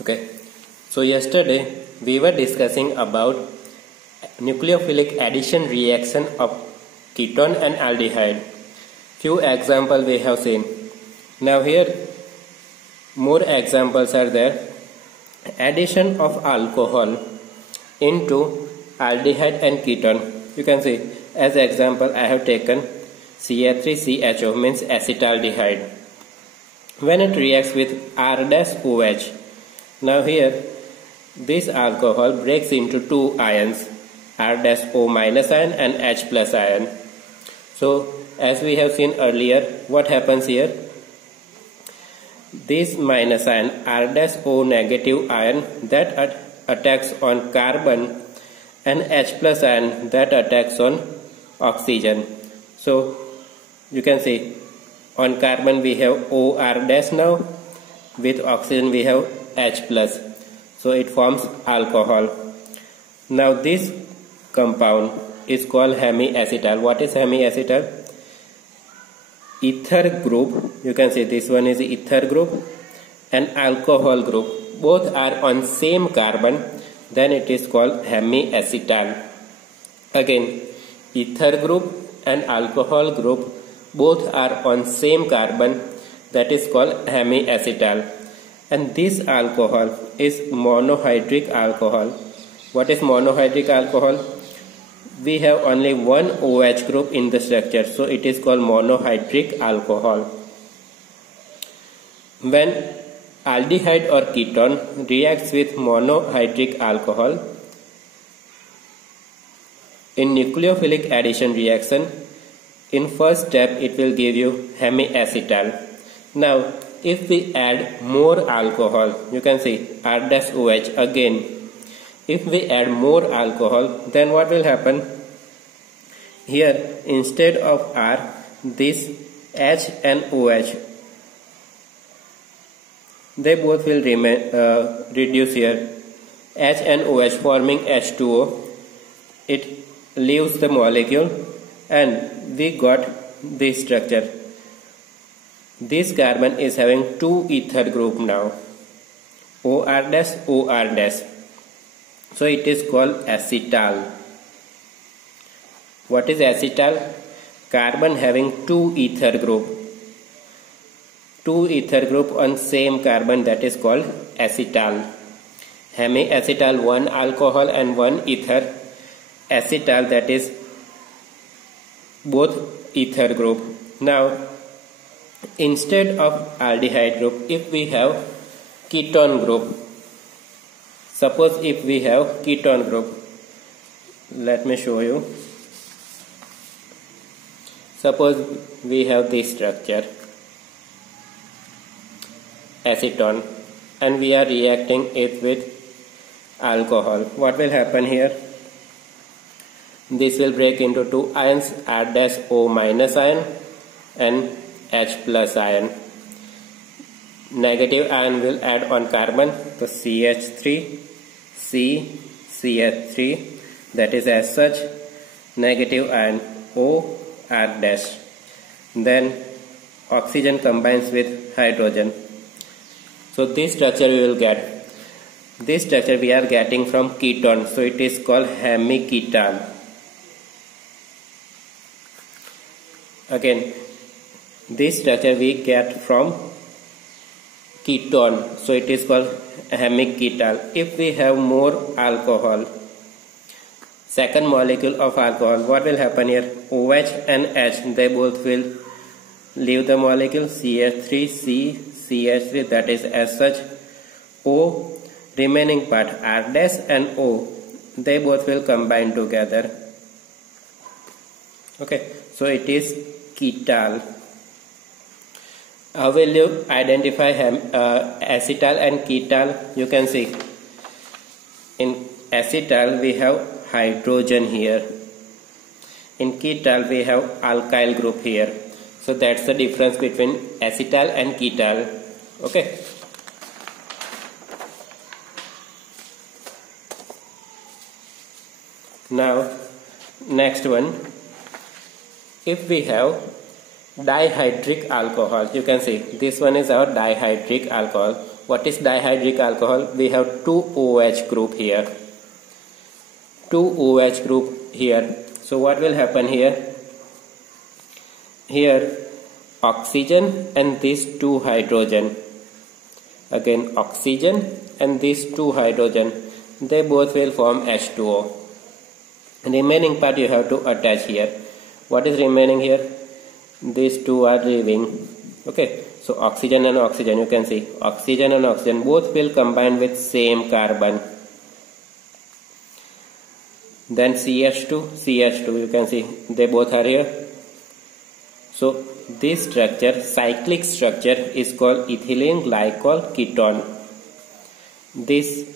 Okay, so yesterday we were discussing about nucleophilic addition reaction of ketone and aldehyde. Few examples we have seen. Now here more examples are there. Addition of alcohol into aldehyde and ketone. You can see as example I have taken CH3CHO means acetaldehyde. When it reacts with R-OH, now here this alcohol breaks into two ions, R-O- ion and H plus ion. So as we have seen earlier, what happens here? This minus ion, R-O negative ion that attacks on carbon and H plus ion that attacks on oxygen. So you can see on carbon we have OR dash now, with oxygen we have H plus. So it forms alcohol. Now this compound is called hemiacetal. What is hemiacetal? Ether group, you can say this one is ether group and alcohol group, both are on same carbon, then it is called hemiacetal. Again, ether group and alcohol group both are on same carbon, that is called hemiacetal. And this alcohol is monohydric alcohol. What is monohydric alcohol? We have only one OH group in the structure, so it is called monohydric alcohol. When aldehyde or ketone reacts with monohydric alcohol in nucleophilic addition reaction, in first step it will give you hemiacetal. Now if we add more alcohol, you can see R-OH again. If we add more alcohol, then what will happen? Here instead of R, this H and OH, they both will remain reduce here. H and OH forming H2O, it leaves the molecule and we got this structure. This carbon is having two ether group now, OR dash OR dash. So it is called acetal. What is acetal? Carbon having two ether group. Two ether group on same carbon, that is called acetal. Hemiacetal, one alcohol and one ether. Acetal, that is both ether group. Now instead of aldehyde group, if we have ketone group, suppose if we have ketone group, let me show you. Suppose we have this structure, acetone, and we are reacting it with alcohol. What will happen here? This will break into two ions, R-O- ion and H plus ion. Negative ion will add on carbon, so CH3, CH3, that is as such, negative ion O R dash. Then oxygen combines with hydrogen. So this structure we will get. This structure we are getting from ketone, so it is called hemiketal. Again, this structure we get from ketone, so it is called hemiketal. If we have more alcohol, second molecule of alcohol, what will happen here? OH and H, they both will leave the molecule, CH3, CH3, that is as such. O, remaining part R dash and O, they both will combine together. Okay, so it is ketal. How will you identify acetal and ketal? You can see in acetal we have hydrogen here. In ketal we have alkyl group here. So that's the difference between acetal and ketal. Okay. Now next one, if we have dihydric alcohol, you can see this one is our dihydric alcohol. What is dihydric alcohol? We have two OH group here. Two OH group here. So what will happen here? Here oxygen and these two hydrogen. Again oxygen and these two hydrogen. They both will form H2O. Remaining part you have to attach here. What is remaining here? These two are leaving. Okay, so oxygen and oxygen, you can see oxygen and oxygen both will combine with same carbon. Then CH2, you can see they both are here. So this structure, cyclic structure, is called ethylene glycol ketone. This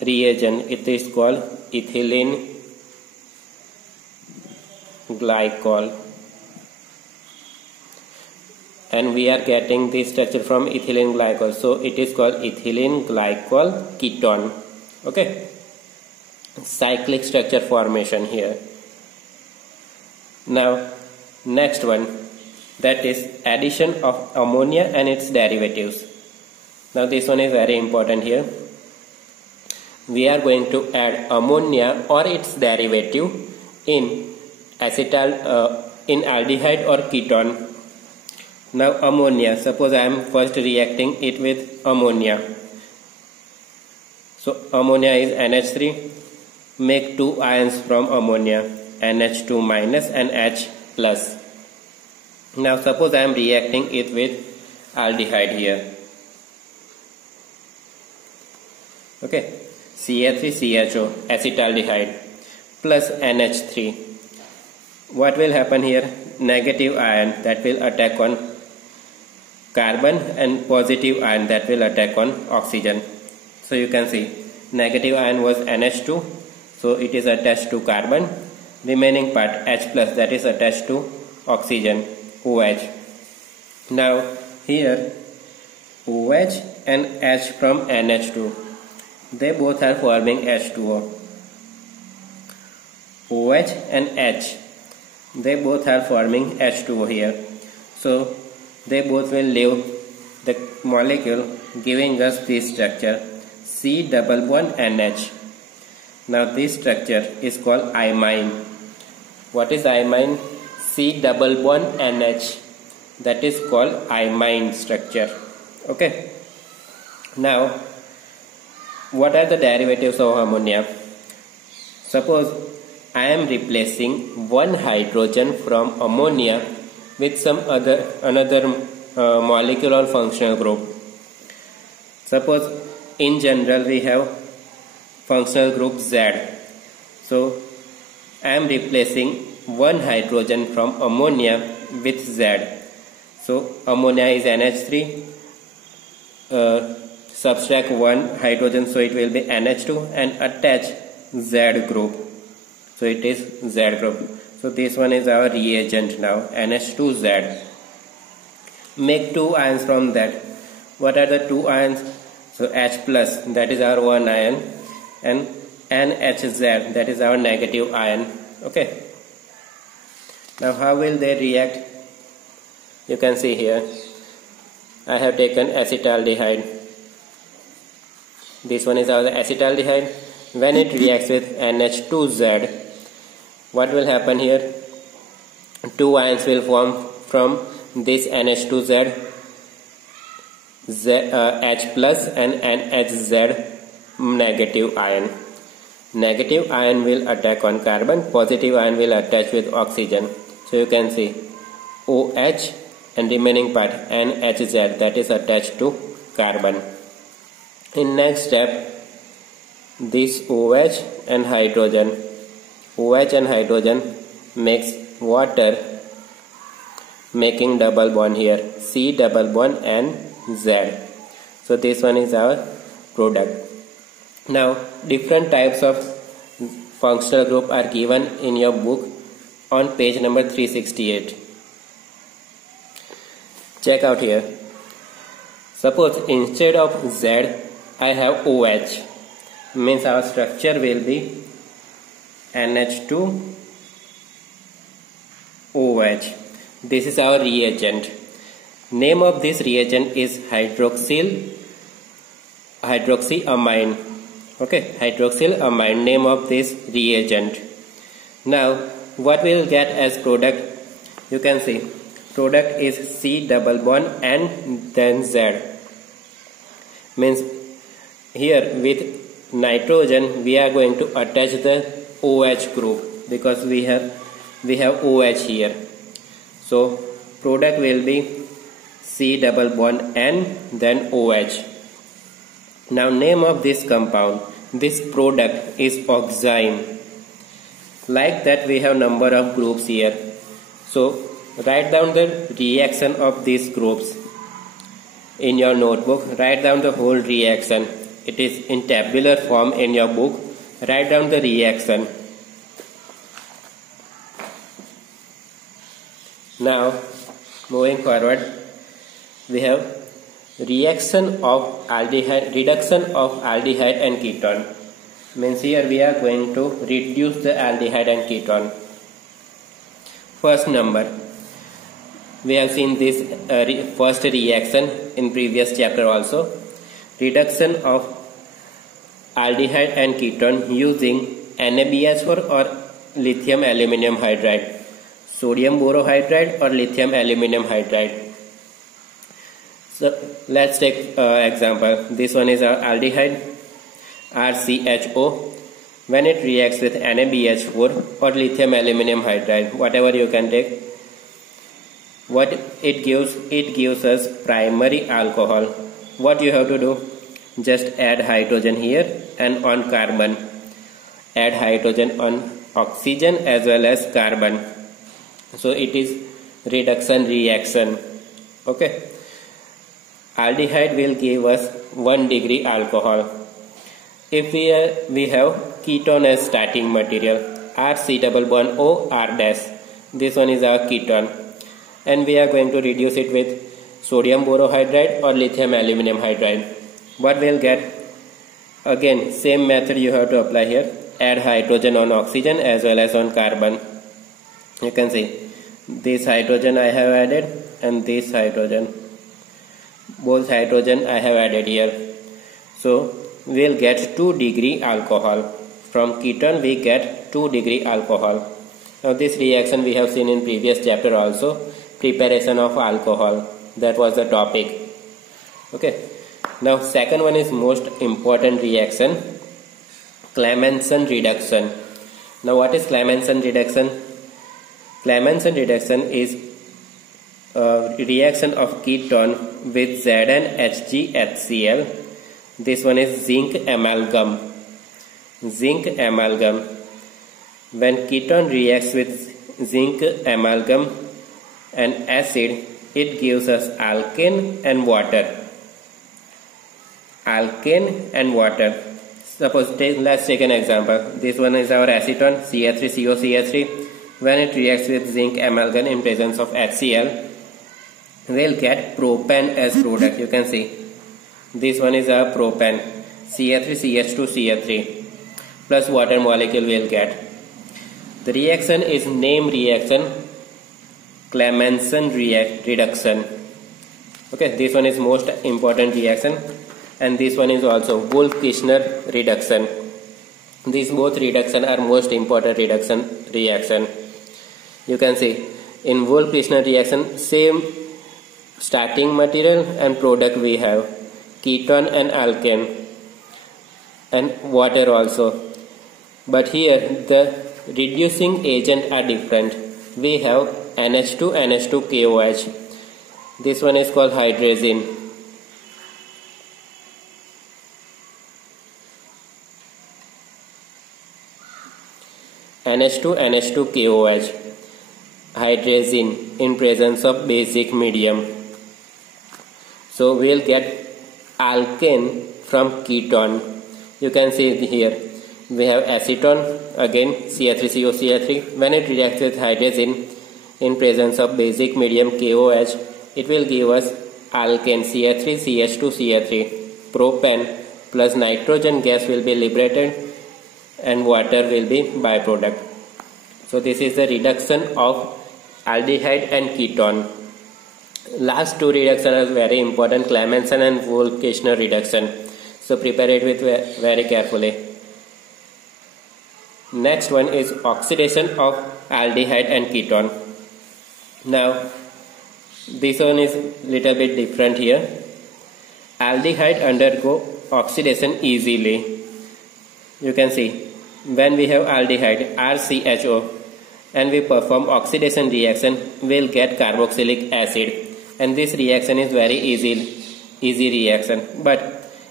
reagent, it is called ethylene glycol, and we are getting this structure from ethylene glycol, so it is called ethylene glycol ketone. Okay, cyclic structure formation here. Now next one, that is addition of ammonia and its derivatives. Now this one is very important here. We are going to add ammonia or its derivative in in aldehyde or ketone. Now ammonia, suppose I am first reacting it with ammonia. So ammonia is NH3. Make two ions from ammonia, NH2 minus and H plus. Now suppose I am reacting it with aldehyde here. Okay, CH3CHO, acetaldehyde, plus NH3. What will happen here? Negative ion that will attack on carbon and positive ion that will attack on oxygen. So you can see negative ion was NH2, so it is attached to carbon. Remaining part H plus, that is attached to oxygen, OH. Now here OH and H from NH2, they both are forming H2O. OH and H, they both are forming H2O here. So they both will leave the molecule, giving us this structure C double bond NH. Now this structure is called imine. What is imine? C double bond NH. That is called imine structure. Okay. Now what are the derivatives of ammonia? Suppose I am replacing one hydrogen from ammonia with some another molecule or functional group. Suppose in general we have functional group Z. So I am replacing one hydrogen from ammonia with Z. So ammonia is NH3. Subtract one hydrogen, so it will be NH2, and attach Z group. So it is Z group. So this one is our reagent now, NH2Z. Make two ions from that. What are the two ions? So H plus, that is our one ion, and NHZ, that is our negative ion. Okay. Now how will they react? You can see here I have taken acetaldehyde. This one is our acetaldehyde. When it reacts with NH2Z, what will happen here? Two ions will form from this NH2Z, H plus and NHZ negative ion. Negative ion will attack on carbon, positive ion will attach with oxygen. So you can see OH and remaining part NHZ, that is attached to carbon. In next step, this OH and hydrogen makes water, making double bond here, C double bond and Z. So this one is our product. Now different types of functional group are given in your book on page number 368. Check out here. Suppose instead of Z I have OH, means our structure will be NH2 OH. This is our reagent. Name of this reagent is hydroxyl hydroxyamine. Okay, hydroxylamine, name of this reagent. Now what we will get as product? You can see product is C double bond and then Z. Means here with nitrogen we are going to attach the OH group because we have OH here. So product will be C double bond and then OH. Now name of this compound, this product is oxime. Like that we have number of groups here. So write down the reaction of these groups in your notebook. Write down the whole reaction. It is in tabular form in your book. Write down the reaction. Now moving forward, we have reduction of aldehyde and ketone. Means here we are going to reduce the aldehyde and ketone. First number, we have seen this first reaction in previous chapter also. Reduction of aldehyde and ketone using NaBH4 or lithium aluminum hydride, sodium borohydride or lithium aluminum hydride. So let's take example. This one is our aldehyde, RCHO. When it reacts with NaBH4 or lithium aluminum hydride, whatever you can take, what it gives us primary alcohol. What you have to do? Just add hydrogen here and on carbon. Add hydrogen on oxygen as well as carbon. So it is reduction reaction. Okay. Aldehyde will give us 1 degree alcohol. If we have ketone as starting material, RC double bond O R dash. This one is our ketone, and we are going to reduce it with sodium borohydride or lithium aluminum hydride. What we'll get? Again, same method you have to apply here. Add hydrogen on oxygen as well as on carbon. You can see this hydrogen I have added and this hydrogen. Both hydrogen I have added here. So we'll get 2 degree alcohol. From ketone we get 2 degree alcohol. Now this reaction we have seen in previous chapter also. Preparation of alcohol. That was the topic. Okay. Now second one is most important reaction. Clemmensen reduction. Now what is Clemmensen reduction? Clemmensen reduction is reaction of ketone with ZnHgHCl. This one is zinc amalgam. Zinc amalgam. When ketone reacts with zinc amalgam and acid, it gives us alkane and water. Alkane and water. Suppose let's take an example. This one is our acetone, CH3COCH3. When it reacts with zinc amalgam in presence of HCl, we'll get propane as product. You can see this one is our propane, CH3CH2CH3 plus water molecule we'll get. The reaction is name reaction, Clemmensen reduction. Okay, this one is most important reaction, and this one is also Wolff-Kishner reduction. These both reduction are most important reaction. You can see in Wolff-Kishner reaction, same starting material and product we have, ketone and alkane and water also. But here the reducing agent are different. We have NH2, NH2KOH. This one is called hydrazine. NH2, NH2KOH. Hydrazine in presence of basic medium. So we will get alkane from ketone. You can see here we have acetone, again CH3COCH3. When it reacts with hydrazine in presence of basic medium KOH, it will give us alkane CH3CH2CH3. Propane plus nitrogen gas will be liberated and water will be byproduct. So this is the reduction of aldehyde and ketone. Last two reductions are very important, Clemmensen and Wolff-Kishner reduction. So prepare it with very carefully. Next one is oxidation of aldehyde and ketone. Now this one is little bit different here. Aldehyde undergo oxidation easily. You can see when we have aldehyde RCHO and we perform oxidation reaction, we'll get carboxylic acid, and this reaction is very easy reaction. But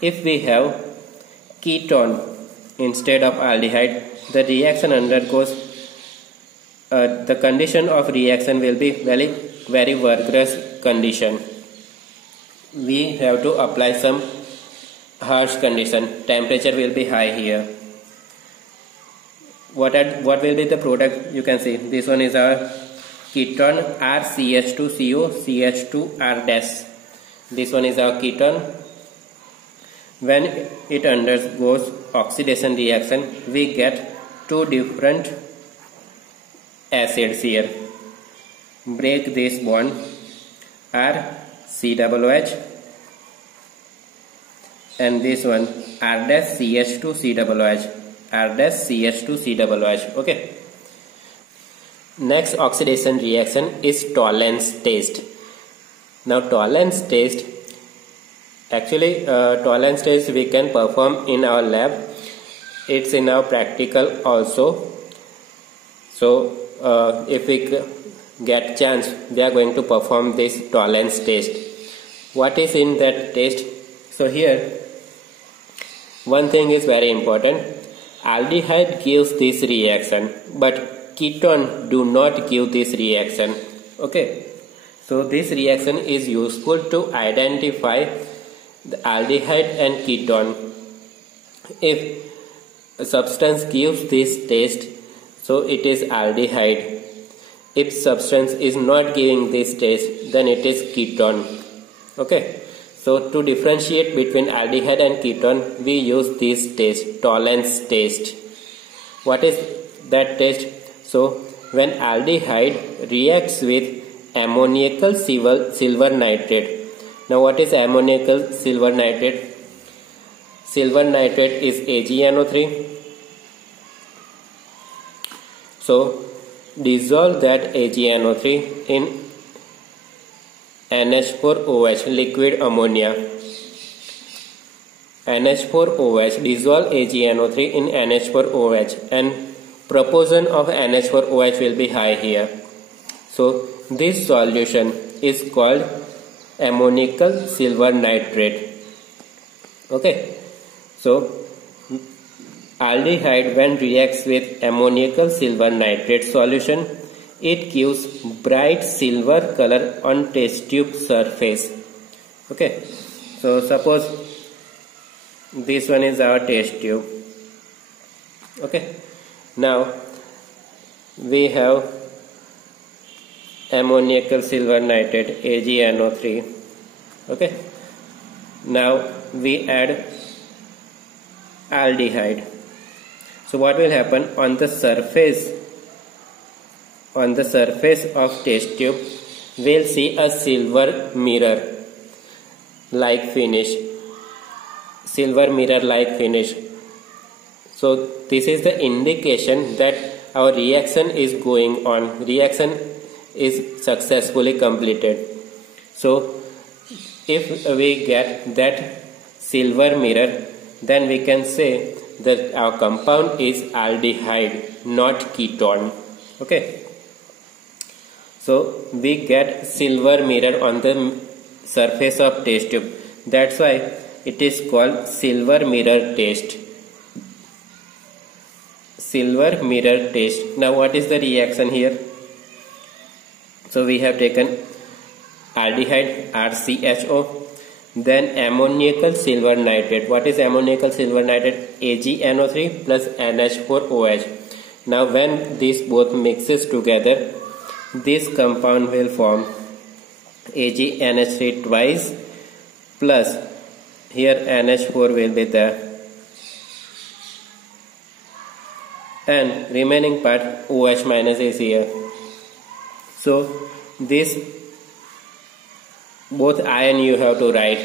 if we have ketone instead of aldehyde, the reaction undergoes the condition of reaction will be very vigorous condition. We have to apply some harsh condition. Temperature will be high here. What will be the product? You can see this one is our ketone RCH2CO CH2R-. This one is our ketone. When it undergoes oxidation reaction, we get two different acids here. Break this bond, RCOH, and this one R-CH2COH, R-CH2COH. Okay. Next oxidation reaction is tolerance test. Now tolerance test, actually tolerance test we can perform in our lab. It's in our practical also. So if we get chance, we are going to perform this tolerance test. What is in that test? So here one thing is very important. Aldehyde gives this reaction, but ketone do not give this reaction. Okay, so this reaction is useful to identify the aldehyde and ketone. If a substance gives this test, so it is aldehyde. If substance is not giving this test, then it is ketone. Okay, so to differentiate between aldehyde and ketone, we use this test, tolerance test. What is that test? So when aldehyde reacts with ammoniacal silver nitrate. Now what is ammoniacal silver nitrate? Silver nitrate is AgNO3. So dissolve that AgNO3 in NH4OH, liquid ammonia. NH4OH, dissolve AgNO3 in NH4OH, and proportion of NH4OH will be high here. So this solution is called ammoniacal silver nitrate. Okay, so aldehyde when reacts with ammoniacal silver nitrate solution, it gives bright silver color on test tube surface. Okay, so suppose this one is our test tube. Okay, now we have ammoniacal silver nitrate AgNO3. Okay, now we add aldehyde. So what will happen on the surface of test tube, we'll see a silver mirror like finish. Silver mirror like finish. So this is the indication that our reaction is going on. Reaction is successfully completed. So if we get that silver mirror, then we can say that our compound is aldehyde, not ketone. Okay, so we get silver mirror on the surface of test tube. That's why it is called silver mirror test. Silver mirror test. Now what is the reaction here? So we have taken aldehyde RCHO, then ammoniacal silver nitrate. What is ammoniacal silver nitrate? AgNO3 plus NH4OH. Now when these both mixes together, this compound will form AgNH3 twice plus here NH4 will be there, and remaining part OH minus is here. So this both ion you have to write.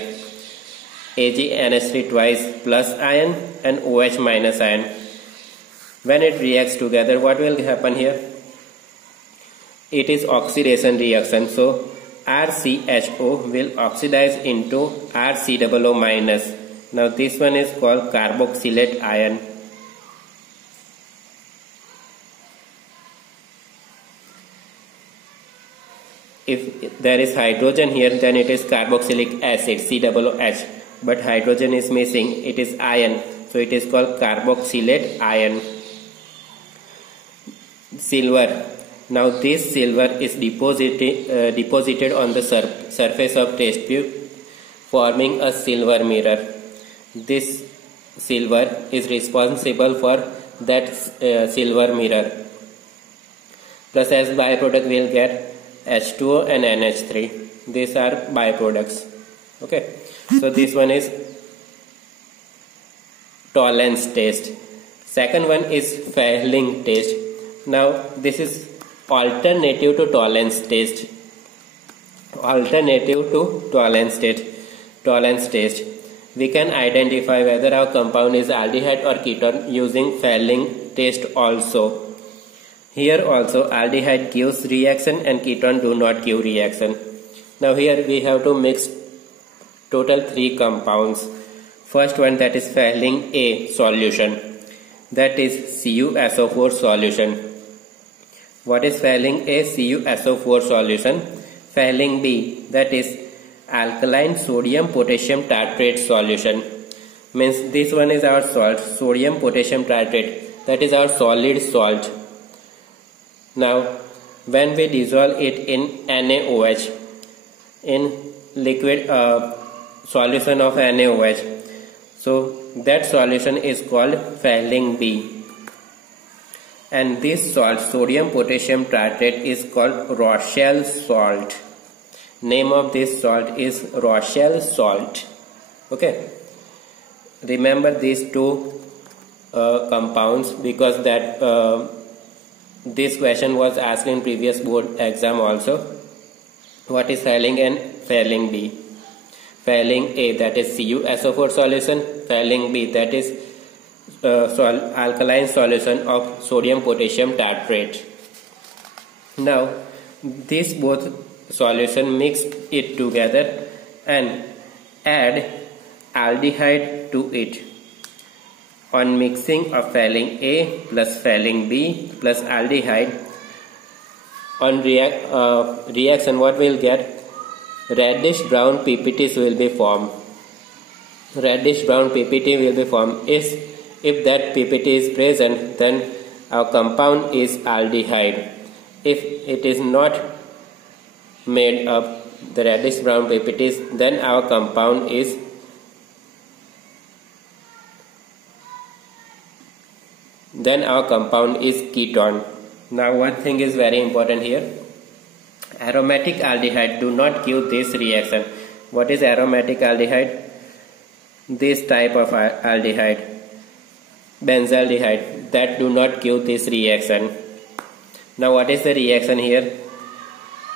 AgNH3 twice plus ion and OH minus ion. When it reacts together, what will happen here? It is oxidation reaction. So RCHO will oxidize into RCOO minus. Now this one is called carboxylate ion. If there is hydrogen here, then it is carboxylic acid, COOH. But hydrogen is missing, it is ion. So it is called carboxylate ion. Silver. Now this silver is deposited on the surface of test tube, forming a silver mirror. This silver is responsible for that silver mirror. Plus as byproduct we will get H2O and NH3. These are byproducts. Okay. So this one is tolerance test. Second one is Fehling test. Now this is alternative to tolerance test. Alternative to tolerance test. Tolerance test. We can identify whether our compound is aldehyde or ketone using Fehling test also. Here also aldehyde gives reaction and ketone do not give reaction. Now here we have to mix total 3 compounds. First one, that is Fehling A solution. That is CuSO4 solution. What is Fehling A? CuSO4 solution. Fehling B, that is alkaline sodium potassium tartrate solution. Means this one is our salt, sodium potassium tartrate. That is our solid salt. Now when we dissolve it in NaOH, in liquid solution of NaOH, so that solution is called Fehling B. And this salt, sodium potassium tartrate, is called Rochelle salt. Name of this salt is Rochelle salt. Okay. Remember these two compounds, because that this question was asked in previous board exam also. What is Fehling A and Fehling B? Fehling A, that is CuSO4 solution. Fehling B, that is alkaline solution of sodium potassium tartrate. Now these both solution, mix it together and add aldehyde to it. On mixing of Fehling A plus Fehling B plus aldehyde, on reaction what we will get? Reddish brown PPTs will be formed. Reddish brown PPT will be formed. If that PPT is present, then our compound is aldehyde. If it is not made up, the reddish brown PPTs, then our compound is ketone. Now one thing is very important here. Aromatic aldehyde do not give this reaction. What is aromatic aldehyde? This type of aldehyde, benzaldehyde, that do not give this reaction. Now what is the reaction here?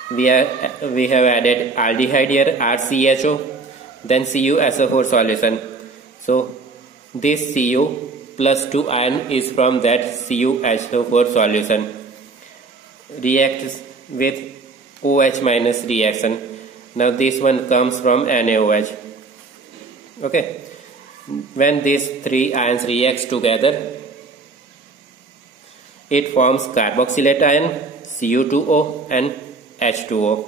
We have added aldehyde here, RCHO, then CuSO4 solution. So this Cu plus 2 ion is from that CuSO4 solution. Reacts with OH minus reaction. Now this one comes from NaOH. Okay. When these 3 ions reacts together, it forms carboxylate ion, Cu2O and H2O.